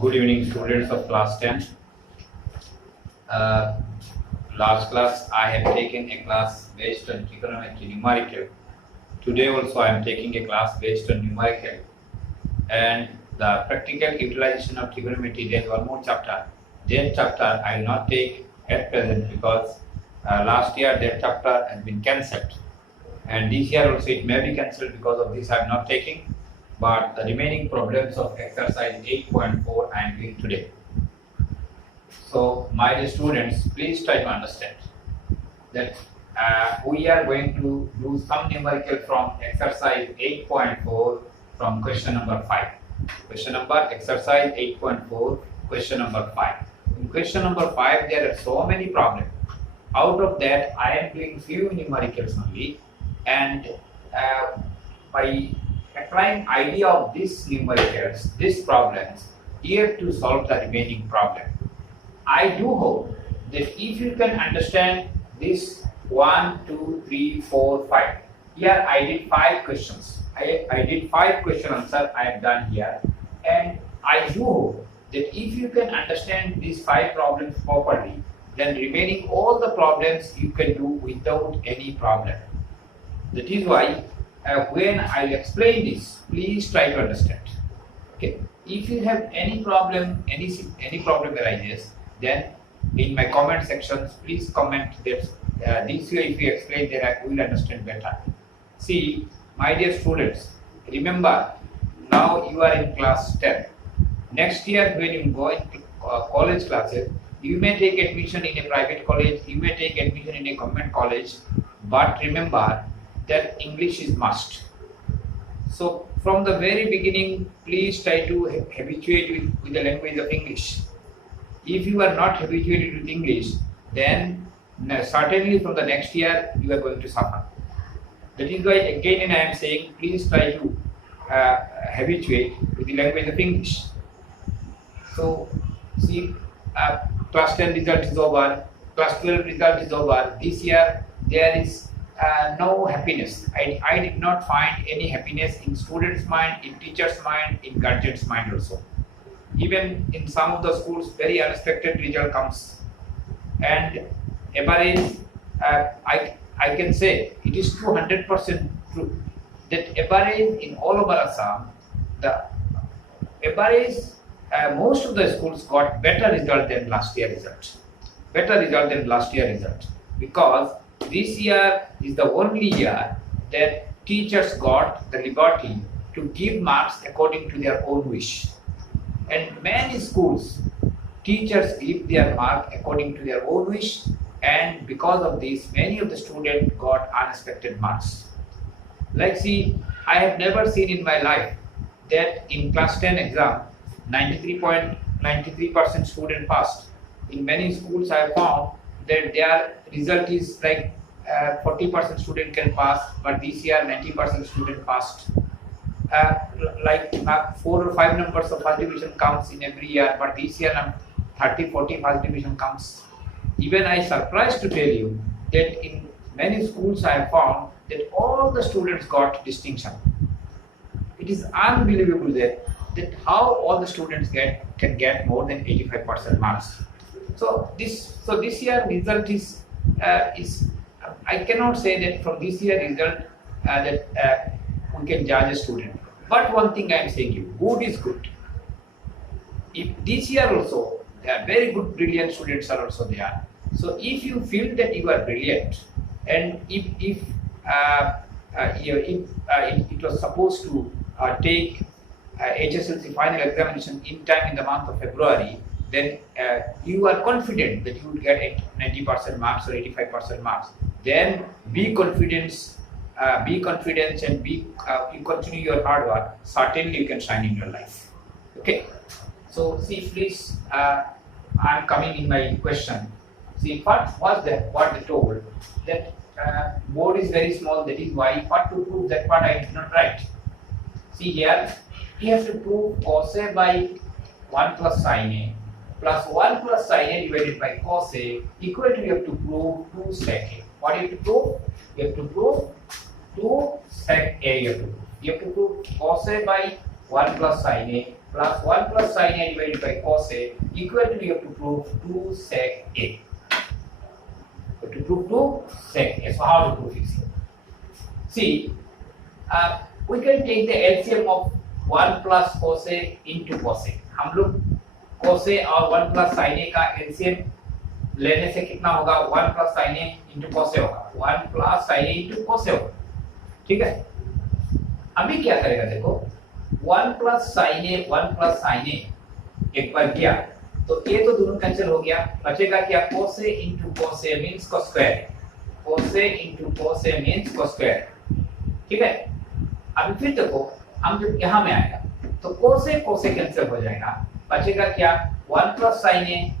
Good evening, students of class 10. Last class I have taken a class based on trigonometry numerical. Today also I am taking a class based on numerical. And the practical utilization of trigonometry, there is one more chapter. That chapter I will not take at present because last year that chapter has been cancelled. And this year also it may be cancelled, because of this I am not taking. But the remaining problems of exercise 8.4 I am doing today. So my dear students, please try to understand that we are going to do some numerical from exercise 8.4 from question number 5. Question number exercise 8.4, question number 5. In question number 5 there are so many problems. Out of that I am doing few numericals only, and by applying idea of these numericals, these problems, here to solve the remaining problem. I do hope that if you can understand this 1, 2, 3, 4, 5. Here I did 5 questions. I did 5 question answer I have done here, and I do hope that if you can understand these 5 problems properly, then remaining all the problems you can do without any problem. That is why when I explain this, please try to understand. Okay. If you have any problem, any problem arises, then in my comment sections, please comment that this way if you explain, then I will understand better. See, my dear students, remember now you are in class 10. Next year when you go into college classes, you may take admission in a private college, you may take admission in a government college, but remember that English is must. So from the very beginning, please try to habituate with the language of English. If you are not habituated with English, then certainly from the next year you are going to suffer. That is why again and I am saying, please try to habituate with the language of English. So see, class 10 result is over, class 12 result is over. This year there is no happiness. I did not find any happiness in students' mind, in teachers' mind, in guardians' mind also. Even in some of the schools, very unexpected result comes. And average, I can say it is 200% true that average in all over Assam, the average, most of the schools got better result than last year result. Better result than last year result, because this year is the only year that teachers got the liberty to give marks according to their own wish. And many schools, teachers give their mark according to their own wish, and because of this, many of the students got unexpected marks. Like see, I have never seen in my life that in class 10 exam, 93% student passed. In many schools I have found that their result is like 40% student can pass, but this year 90% student passed. Like 4 or 5 numbers of first division comes in every year, but this year 30-40 first division comes. Even I surprised to tell you that in many schools I have found that all the students got distinction. It is unbelievable that how all the students can get more than 85% marks. So this year result is I cannot say that from this year result that we can judge a student. But one thing I am saying you, good is good. If this year also there are very good brilliant students are also there. So if you feel that you are brilliant, and if it was supposed to take HSLC final examination in time in the month of February, then you are confident that you will get 90% marks or 85% marks. Then be confident and you continue your hard work. Certainly you can shine in your life. Okay. So see, please, I am coming in my question. See, what was that? What they told that board is very small. That is why. What to prove that part I did not write. See here, you have to prove cos A by 1 plus sin A plus 1 plus sin A divided by cos A equal to, you have to prove 2 sec A. What do you have to prove? You have to prove 2 sec A. You have to prove cos A by 1 plus sin A plus 1 plus sin A divided by cos A equal to, you have to prove 2 sec A. You have to prove 2 sec A. So how to prove it? See, we can take the LCM of 1 plus cos A into cos A. हम लोग cos A और 1 plus sin A का LCM लेने से कितना होगा? 1 plus sin A into cos A होगा, 1 plus sin A into cos A होगा, ठीक है। अभी क्या करेगा देखो, 1 plus sin A 1 plus sin A एक बार किया तो ये तो दोनों कैंसिल हो गया, बचेगा क्या? cos A into cos A means cos square, cos A into cos A means cos square, ठीक है। अभी फिर देखो, हम जब यहाँ में आएगा तो cos A कैंसिल हो जाएगा, बचेगा क्या? 1 plus sin A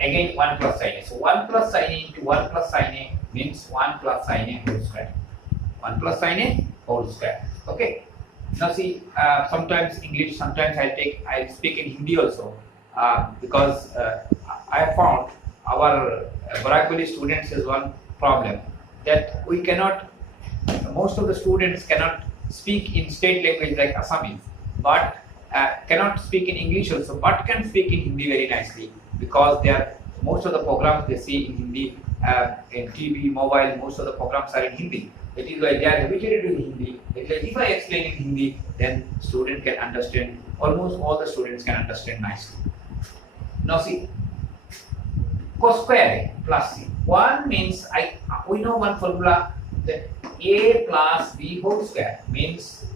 again 1 plus sin A, so 1 plus sin A into 1 plus sin A means 1 plus sin A whole square, 1 plus sin A whole square. Okay, now see, sometimes English, sometimes I speak in Hindi also, because I have found our Barakbali students is one problem, that we cannot, most of the students cannot speak in state language like Assamese, but cannot speak in English also, but can speak in Hindi very nicely, because they are, most of the programs they see in Hindi, in TV, mobile, most of the programs are in Hindi. That is why they are habituated to Hindi. If I explain in Hindi, then student can understand, almost all the students can understand nicely. Now see, cos square A plus C. One means, we know one formula, that A plus B whole square means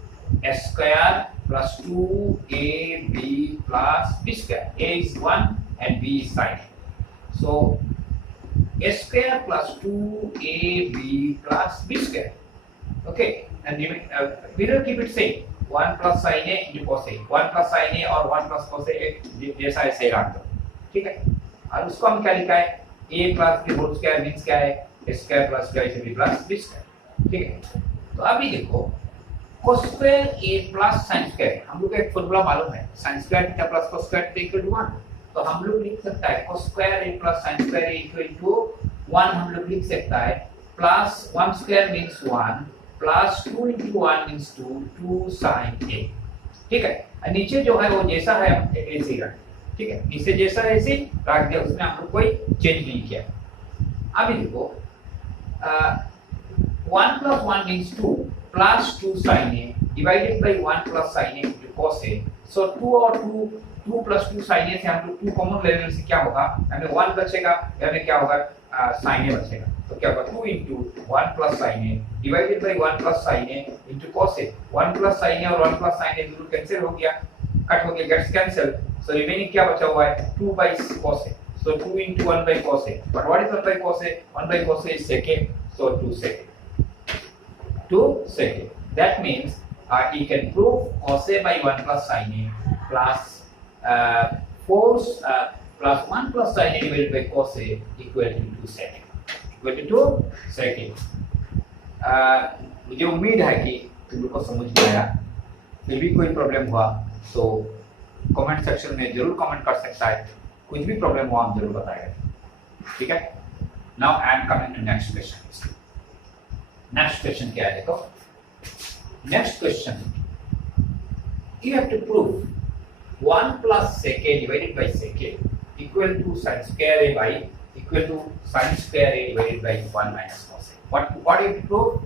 S square plus 2AB plus B square. A is 1 and B is sine. So S square plus 2AB plus B square. Okay, and we will keep it same. 1 plus sine A into cos A. 1 plus sine A or 1 plus cos A जैसा ऐसे रख दो, ठीक है। और उसको हम क्या लिखा है? A plus B whole square means क्या है? S square plus 2AB plus B square, ठीक है। तो अभी देखो, cos square A plus sin square, हम लोग का एक फॉर्मूला मालूम है, sin square theta plus cos square theta equal to 1, तो हम लोग लिख सकता है cos square A plus sin square A equal to 1, हम लोग लिख सकता है, plus 1 square means 1 plus 2 into 1 means 2 sin A, ठीक है। और नीचे जो है वो जैसा है ऐसे ही रख, ठीक है, नीचे जैसा ऐसे रख दिया, उसमें हम लोग कोई चेंज नहीं किया। अभी देखो, 1 plus 1 means 2 plus 2 sin A divided by 1 plus sin A into cos A. So 2 और 2 plus 2 sin A से हम लोग 2 कॉमन लेने से क्या होगा? हमें 1 बचेगा, हमें क्या होगा? sin A बचेगा, तो क्या होगा? 2 into 1 plus sin A divided by 1 plus sin A into cos A. 1 plus sin A और 1 plus sin A दोनों कैंसिल हो गया, कट हो गया, गेट्स कैंसिल, so रिमेनिंग क्या बचा हुआ है? 2 by cos A. So 2 into 1 by cos A. But what is 1 by cos A? 1 by cos A is sec A, so 2 sec A. 2 sec A. That means you can prove cos A by 1 plus sin A plus 4 plus 1 plus sin A divided by cos A equal to 2 sec A. Equal to 2 sec A. मुझे उम्मीद है कि तुम लोग को समझ में आया। फिर भी कोई प्रॉब्लम हुआ तो कमेंट सेक्शन में जरूर कमेंट कर सकता है, कुछ भी प्रॉब्लम हुआ हम जरूर बताएगा, ठीक है। Now I am coming to next question. Next question क्या है देखो, next question, you have to prove 1 plus sec A divided by sec A equal to sin square A by equal to sin square A divided by 1 minus cos A. What you have to prove?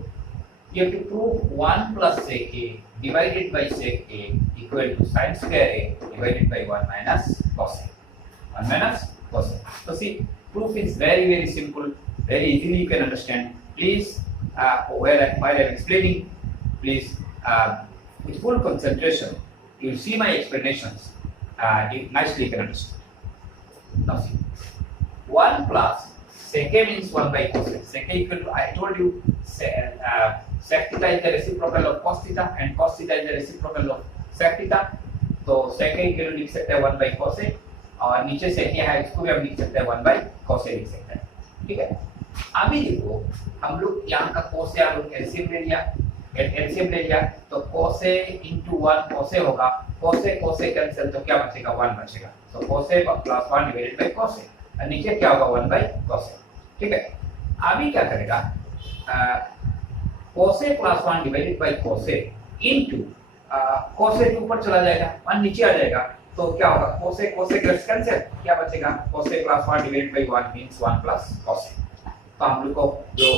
You have to prove 1 plus sec A divided by sec A equal to sin square A divided by 1 minus cos A. 1 minus cos A. So see, proof is very simple, very easily you can understand. Please, while I am explaining, please with full concentration, you will see my explanations. Nicely you can understand. Now see, 1 plus sec A means 1 by cos A. Sec A equal to, I told you, sec theta is the reciprocal of cos theta and cos theta is the reciprocal of sec theta. तो sec A equal to लिख सकते हैं 1 by cos A, और नीचे sec A है इसको भी हम लिख सकते हैं 1 by cos A लिख सकते हैं, ठीक है। अभी देखो, हम लोग यहाँ का cos A हम लोग LCM ले लिया, तो cos A into 1 cos A होगा, cos A कैंसिल, तो क्या बचेगा? 1 बचेगा, तो cos A plus 1 divided by cos A, और नीचे क्या होगा? 1 by cos A, ठीक है। अभी क्या करेगा? cos A plus 1 divided by cos A into cosec ऊपर चला जाएगा, 1 नीचे आ जाएगा, तो क्या होगा, कोसेक कोसेक कैंसिल, क्या बचेगा, cosec plus 1 divided by 1 means 1 plus cosec. तो हम लोग को जो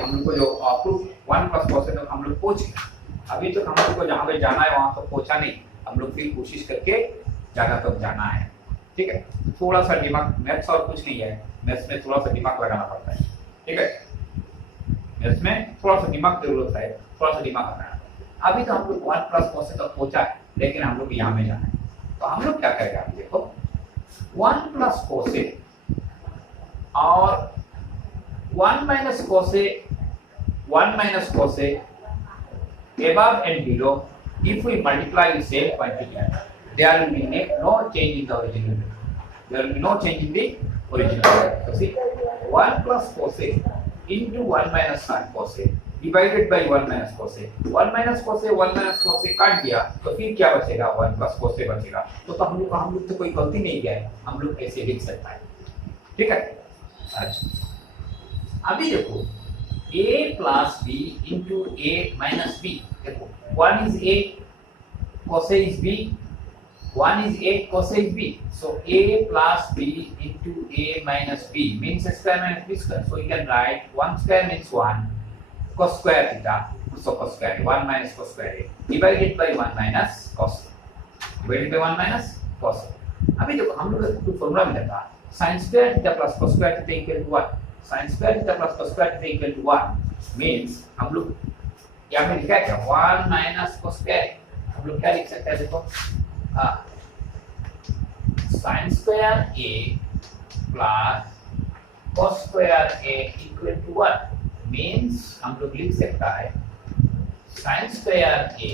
हम लोग को जो प्रूफ 1 प्लस कोसेक तो हम लोग पहुंच गए। अभी तो हम लोग को जहां पे जाना है वहां तो पहुंचा नहीं, हम लोग फिर कोशिश करके जगह तक जाना है, ठीक है। थोड़ा सा दिमाग, मैथ्स और कुछ नहीं है, मैथ्स में थोड़ा सा दिमाग लगाना पड़ता है, ठीक है। मैथ्स में थोड़ा सा दिमाग जरूरत है, थोड़ा सा दिमाग लगाना। अभी तो हम लोग 1 प्लस कोसेक तक पहुंचा है, लेकिन हम लोग यहाँ में जाना है, तो हम लोग क्या करेंगे, आप देखो 1 प्लस कोसेक और 1 minus cosec, 1 minus cosec above and below, if we multiply the same quantity, there will be no change in the original value. There will be no change in the original value. So see, 1 plus cosec into 1 minus cosec divided by 1 minus cosec. 1 minus cosec काट दिया, तो फिर क्या बचेगा, 1 plus cosec बचेगा। तो हम लोग तो कोई गलती नहीं किया है, हम लोग ऐसे लिख सकता है, ठीक है। अच्छा, अभी देखो a plus b into a minus b, देखो 1 is a, cosec is b, 1 is a, cosec is b, so a plus b into a minus b means square minus b square, so you can write 1 square means 1 cos square theta, so cos square 1 minus cos square a divided by 1 minus cos, divided by 1 minus cos। अभी देखो हम लोग को formula मिला था sin square theta plus cos square theta equal to 1, sin square theta plus cos square theta equal to 1 means हम लोग यहाँ पे लिखा है क्या, 1 minus cos square, हम लोग क्या लिख सकते हैं, देखो sin square a plus cos square a equal to 1 means हम लोग लिख सकता है sin square a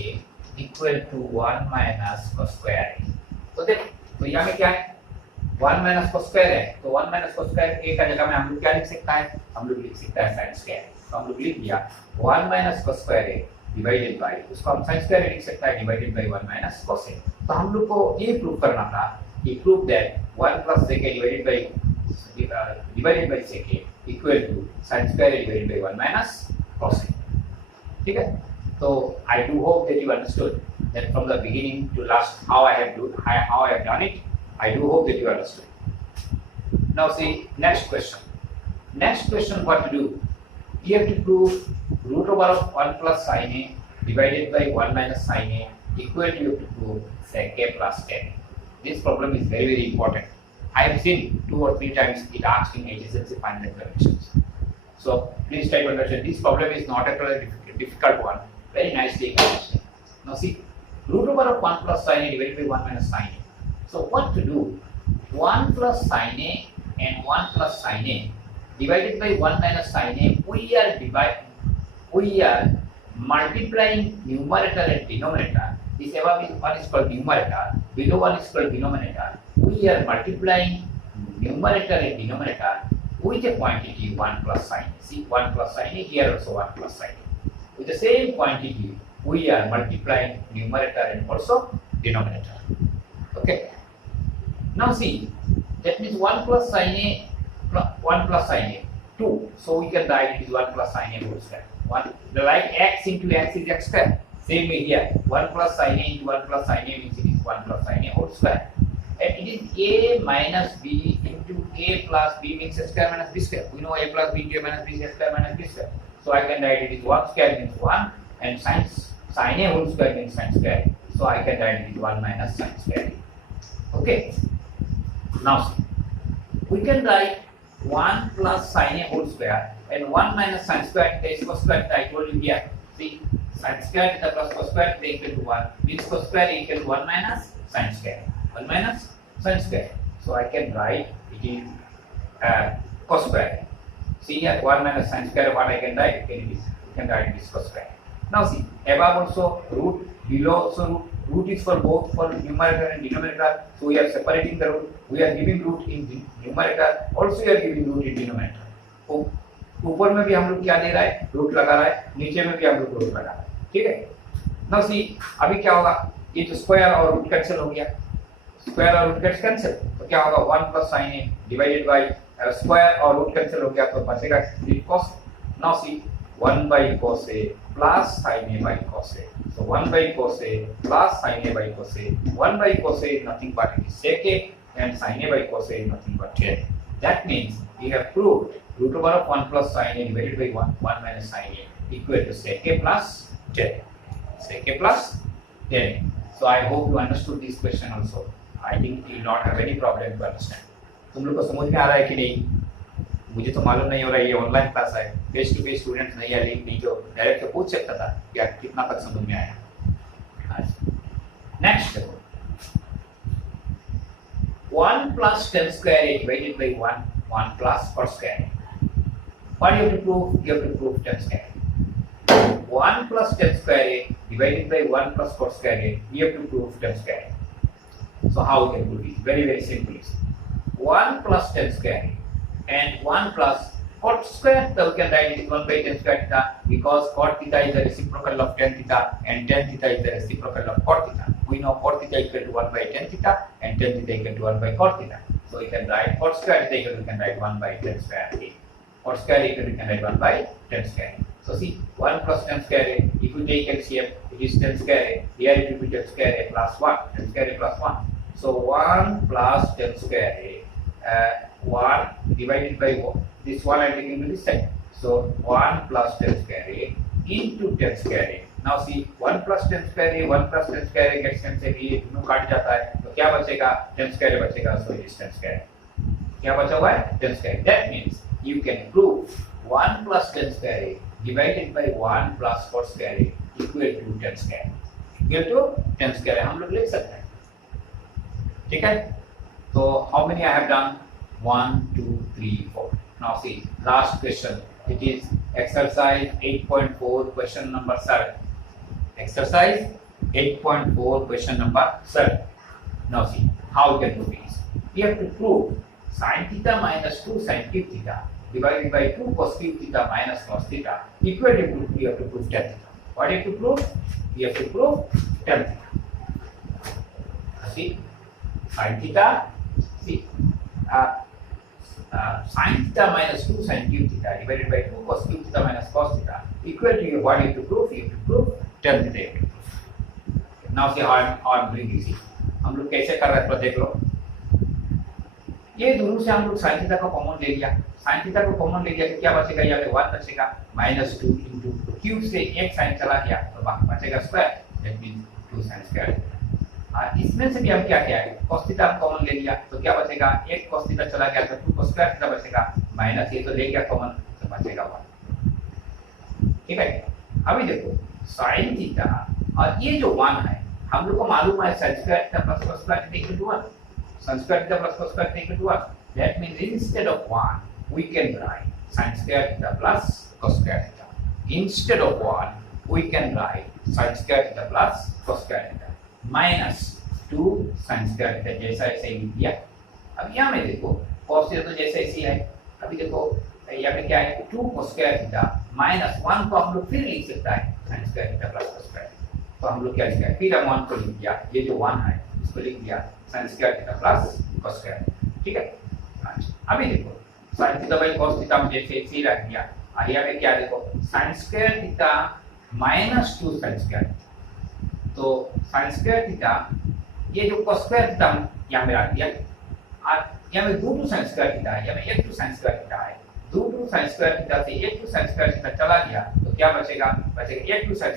equal to 1 minus cos square a। तो देखो, तो यहाँ में क्या है, 1 minus cos square है, तो 1 minus cos square a का जगह में हम लोग क्या लिख सकता है, हम लोग लिख सकता है sin square। तो हम लोग लिख दिया 1 minus cos square a divided by, उसको हम sin square a लिख सकता है divided by 1 minus cos a। तो हम लोग को ये प्रूव करना था, ये prove that 1 plus sec a divided by sec a equal to sin square a divided by 1 minus cos a, ठीक है। तो I do hope that you understood that from the beginning to last how I have done it. I do hope that you understood. Now see next question. Next question, what to do? You have to prove root over of 1 plus sin a divided by 1 minus sin a equal to, you have to prove sec a plus tan a. This problem is very, very important. I have seen 2 or 3 times it asked in adjacency final conditions. So please try to understand. This problem is not a difficult one. Very nicely explained. Now see, root over of 1 plus sin a divided by 1 minus sin a. So what to do? 1 plus sin a and 1 plus sin a divided by 1 minus sin a, we are multiplying numerator and denominator. This above is 1 is called numerator, below 1 is called denominator. We are multiplying numerator and denominator with a quantity 1 plus sin a. See, 1 plus sin a, here also 1 plus sin a. With the same quantity, we are multiplying numerator and also denominator. Okay. Now see, that means 1 plus sin a, 1 plus sin a, 2. So we can write it is 1 plus sin a whole square. Like x into x is x square. Same way here, 1 plus sin a into 1 plus sin a means it is 1 plus sin a whole square. And it is a minus b into a plus b means a square minus b square. We know a plus b into a minus b is a square minus b square. So I can write it is 1 square means 1 and sin a whole square means sin square. So I can write it is 1 minus sin square. Okay. Now see, we can write 1 plus sin a whole square and 1 minus sin square theta is cos square theta. I told you here. See, sin square theta plus cos square theta equal to 1 means cos square equal to 1 minus sin square. 1 minus sin square. So I can write it is cos square. See here, 1 minus sin square, what I can write? You can write this cos square. Now see, above also root, below also root. Root is for both for numerator and denominator. So we are separating the root. We are giving root in numerator. Also we are giving root in denominator. तो ऊपर में भी हम लोग क्या दे रहा है? Root लगा रहा है. नीचे में भी हम लोग रूट लगा रहा है. ठीक है? Now see, अभी क्या होगा? ये जो स्क्वायर और रूट कैंसिल हो गया. स्क्वायर और रूट कैंसिल. तो क्या होगा? 1 plus sin a divided by square और रूट कैंसिल हो गया तो बचेगा cos. Now see, 1 by cos A plus sin A by cos A. So 1 by cos A plus sin A by cos A. 1 by cos A is nothing but it is sec A, and sin A by cos A is nothing but tan A. That means we have proved root over of 1 plus sin A divided by 1 minus sin A equal to sec A plus tan A. Sec A plus tan A. So I hope you understood this question also. I think you will not have any problem to understand. तुम लोग को समझ में आ रहा है कि नहीं? मुझे तो मालूम नहीं हो रहा है, ये ऑनलाइन क्लास है, फेस टू फेस स्टूडेंट्स नहीं है, नहीं तो डायरेक्ट तो पूछ सकता था कि आप कितना तक समझ में आया. नेक्स्ट देखो, 1 plus tan square A divided by 1 plus cot square A. What you have to prove? You have to prove tan square A. 1 plus tan square A divided by 1 plus cot square A. You have to prove tan square A. So how we can prove it? Very very simple. 1 plus tan square A and 1 plus cot square, so we can write it 1 by tan square theta, because cot theta is the reciprocal of tan theta and tan theta is the reciprocal of cot theta. We know cot theta equal to 1 by tan theta and tan theta equal to 1 by cot theta. So we can write cot square theta equal to, we can write 1 by tan square A. Cot square equal to, we can write 1 by tan square A. So see, 1 plus tan square A, if you take LCM, it is tan square A. Here it will be tan square A plus 1, tan square A plus 1. So 1 plus tan square A, 1 divided by 1. This one I am taking to this side. So 1 plus tan square A into tan square A. Now see, 1 plus tan square A, 1 plus tan square A gets cancelled. ये दोनों काट जाता है, तो क्या बचेगा? tan square A बचेगा. So it is tan square A. क्या बचा हुआ है? tan square A. That means you can prove 1 plus tan square A divided by 1 plus cot square A equal to tan square A. Equal to tan square A हम लोग लिख सकते हैं. ठीक है? So how many I have done? 1, 2, 3, 4. Now see, last question. It is exercise 8.4, question number 7. Exercise 8.4, question number 7. Now see, how we can do this? We have to prove sin theta minus 2 sin cube theta divided by 2 cos cube theta minus cos theta equal to, we have to prove tan theta. What do you have to prove? We have to prove tan theta. See, sin theta, see, sin theta minus 2 sin cube theta divided by 2 cos cube theta minus cos theta equal to, you what you have to prove? You have to prove tan theta. Now see how I'm doing this. हम लोग कैसे कर रहे हैं, देख लो. ये दोनों से हम लोग sin theta को कॉमन ले लिया. sin theta को कॉमन ले लिया तो क्या बचेगा? यहाँ पे 1 बचेगा, minus 2 into क्यूब से एक sin चला गया तो बचेगा square. That means 2 sin square. इसमें से भी हम क्या किया है? cos थीटा हम कॉमन ले लिया तो क्या बचेगा? एक cos थीटा चला गया तो 2 cos स्क्वायर थीटा बचेगा, माइनस ये तो ले गया कॉमन तो बचेगा 1. ठीक है? अभी देखो sin थीटा और ये जो 1 है हम लोग को मालूम है sin square theta plus cos square theta equal to 1. sin square theta plus cos square theta equal to 1. That means instead of 1 we can write sin square theta plus cos square theta. Instead of 1 we can write sin square theta plus cos square theta minus 2 sin square theta, जैसा ऐसे ही लिख दिया. अब यहाँ में देखो cos theta तो जैसा ऐसे ही है. अभी देखो यहाँ पे क्या है? 2 cos स्क्वायर थीटा माइनस 1 को हम लोग फिर लिख सकता है sin square theta plus cos square. तो हम लोग क्या लिखा है? फिर हम 1 को लिख दिया, ये जो 1 है इसको लिख दिया sin square theta plus cos square. ठीक है? अभी देखो sin theta by cos theta हम जैसे ऐसे ही रख दिया. और यहाँ पे क्या देखो sin square theta minus 2 sin square. तो sin स्क्वायर थीटा ये जो cos स्क्वायर थीटा यहाँ में रख दिया और यहाँ में 2 sin स्क्वायर थीटा है, यहाँ में 1 sin स्क्वायर थीटा है. 2 sin स्क्वायर थीटा से 1 sin स्क्वायर थीटा चला गया तो क्या बचेगा? बचेगा 1 sin